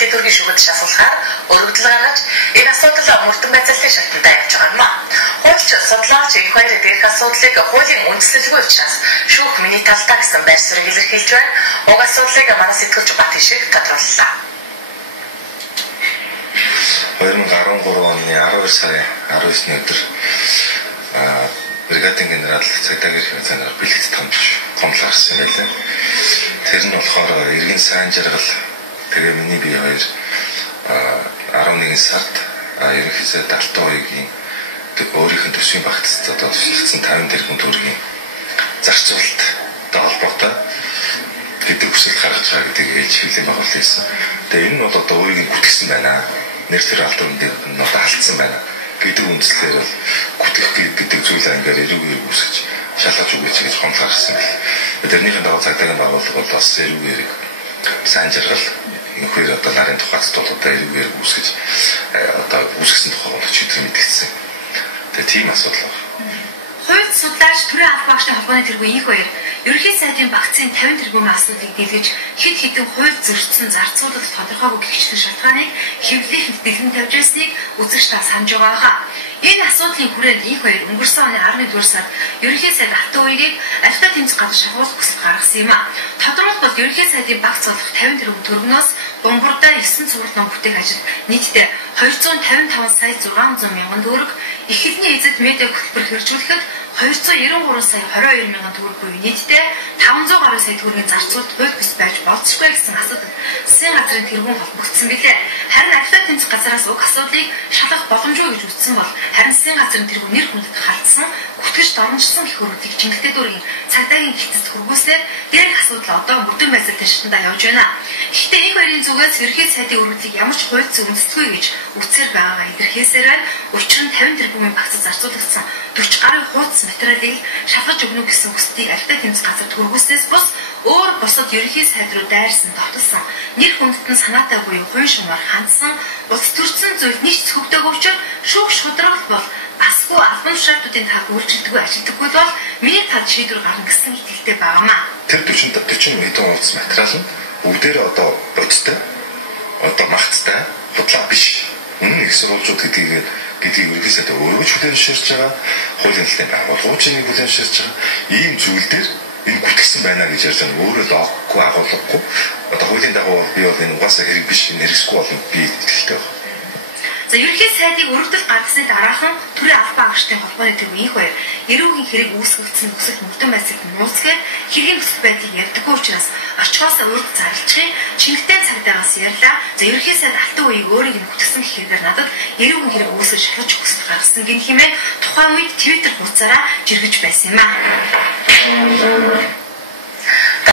эмнэлэгтэй төргийн шүүгдэж асуулахаар өргөдөл гаргаж энэ асуудал мөрдөн байцаалтын шалтгаантай явж байгаа юм а. Хуульч судлаач энэ хоёр дээрх асуудлыг хуулийн үндслэлгүй учраас шүүх миний талдаа гэсэн байр суурийг илэрхийлж байна. Уг асуудлыг манай сэтгэлж бат хишиг тодрууллаа. 2013 оны 12 сарын 19-ний өдөр бригадын генерал цагдаагийн хэмжээгээр бэлэгт гомдол гарсан юм байлаа. Тэр нь болохоор иргэн сайн жаргал тэгээ миний бие хоёр 11 сард ерөнхийдөө Алтан уугийн өөрийнх нь төсвийн багтцад одоо шилжсэн 50 тэрбум төгрөгийн зарцуулалттай холбоотой гэдэг хүсэл гаргаж байгаа гэдгийг ээлж хэлэн байгуулсан байсан. Тэгээ энэ нь бол одоо өөрийг гүтгэсэн байна. Нэр тэр алдрын дээр нь одоо алдсан байна гэдэг үндслээр бол гүтгэх гэдэг зүйлээ ингээд эрүүгээр үүсгэж шалгаж өгөөч гэж гомдол гаргасан гэх. Тэрнийхэн дагуу цагдаагийн байгууллага бол бас эрүүгээр сайн жаргал энэ хоёр одоо нарын тухайд бол одоо эрүүгээр үүсгэж одоо үүсгэсэн тухай бол чиглэл мэдгэсэн. Тэгээ тийм асуудал байна. Хууль судлаач төрийн аль багшны холбооны тэргүүн их хоёр ерөнхий сайдын багцын 50 тэрбумын асуудлыг дэлгэж хэд хэдэн хууль зөрчсөн зарцуулалт тодорхойгүй гихчдэг шалтгааныг хэвлэлд дэлгэн тавьж байсныг үзэгч та санаж байгаа. Энэ асуудлын хүрээнд их хоёр өнгөрсөн оны 11-р сард ерөнхий сайд Алтан уугийг албатай тэмцэх гадар шахуулах хүсэлт гаргасан юм а. Тодорхойлбол ерөнхий сайдын багц болох 50 тэрбум төгрөгнөөс Бунгурдаа 9 цуврал ном бүтээх ажил нийтдээ 255 сая 600 мянган төгрөг, эхлэлний эзэд медиа хөтөлбөр хэрэгжүүлэхэд 293 сая 22 мянган төгрөг буюу нийтдээ 500 гаруй сая төгрөгийн зарцуулалт хууль бус байж болцсохгүй гэсэн асуудал засгийн газрын тэргүүн холбогдсон билээ. Харин албатай тэмцэх газараас уг асуудлыг шалгах боломжгүй гэж үзсэн бол харин засгийн газрын тэргүүн нэр хүндэд халтсан, гүтгэж дормжсон гэх өрөөдийг Чингэлтэй дүүргийн цагдаагийн хэцэд хүргүүлснээр дээрх асуудал одоо мөрдөн байцаалтын шатндаа явж байна. Гэхдээ энэ хоёрын зүгээс ерхий сайдын өрөөдлийг ямар ч хууль зүйн үндэслэхгүй гэж үцээр байгаагаа илэрхийлсээр байна. Учир нь 50 тэрбумын багцад зарцуулагдсан 40 гаруй хуудас материалыг шалгаж өгнө гэсэн хүсэлтийг албатай тэмцэх газарт хүргүүлснээс бус өөр бусад ерөнхий сайд руу дайрсан тогтолсон нэр хүндэт нь санаатай буюу хувийн шумаар хандсан улс төрсөн зүйл нийт зөвхөгдөг учраас шүүх шударгал бол асгүй албан тушаалтуудын таг үйлчлдэггүй ажилтггүй бол миний тал шийдвэр гарна гэсэн итгэлтэй байгаамаа. Тэр 40 хэдэн хуудас материал нь бүгдээрээ одоо бодтой одоо магттай худлаа биш. Үнэн их сурвалжууд гэдгийг ерөнхий сайд өөрөө ч хүлээн байгаа, хуулийн талын байгууллагууд хүлээн байгаа. Ийм зүйл дээр энэ гүтгэсэн байна гэж ярьж байгаа өөрөө логикгүй агуулгагүй. Одоо хуулийн дагуу би бол энэ угаасаа хэрэг биш, хэрэгсгүй болно би итгэлтэй байна. За ерөнхий сайдыг өргөдөл гаргасны дараахан төрийн албан агчдын холбооны тэргүүн их хоёр эрүүгийн хэрэг үүсгэгдсэн нөхцөл мөрдөн байцаалд нууцгээд хэргийн нөхцөл байдлыг ярьдаггүй учраас орчхоосоо урд зарлжихын Чингэлтэй цагдаагаас ярьлаа. За ерөнхий сайд Алтан уугийг өөрийг нь гүтгэсэн гэхээр надад эрүүгийн хэрэг үүсгэж шалгаж хүсэлт гаргасан гин хэмээн тухайн үед Twitter хуудасаараа жиргэж байсан юм а.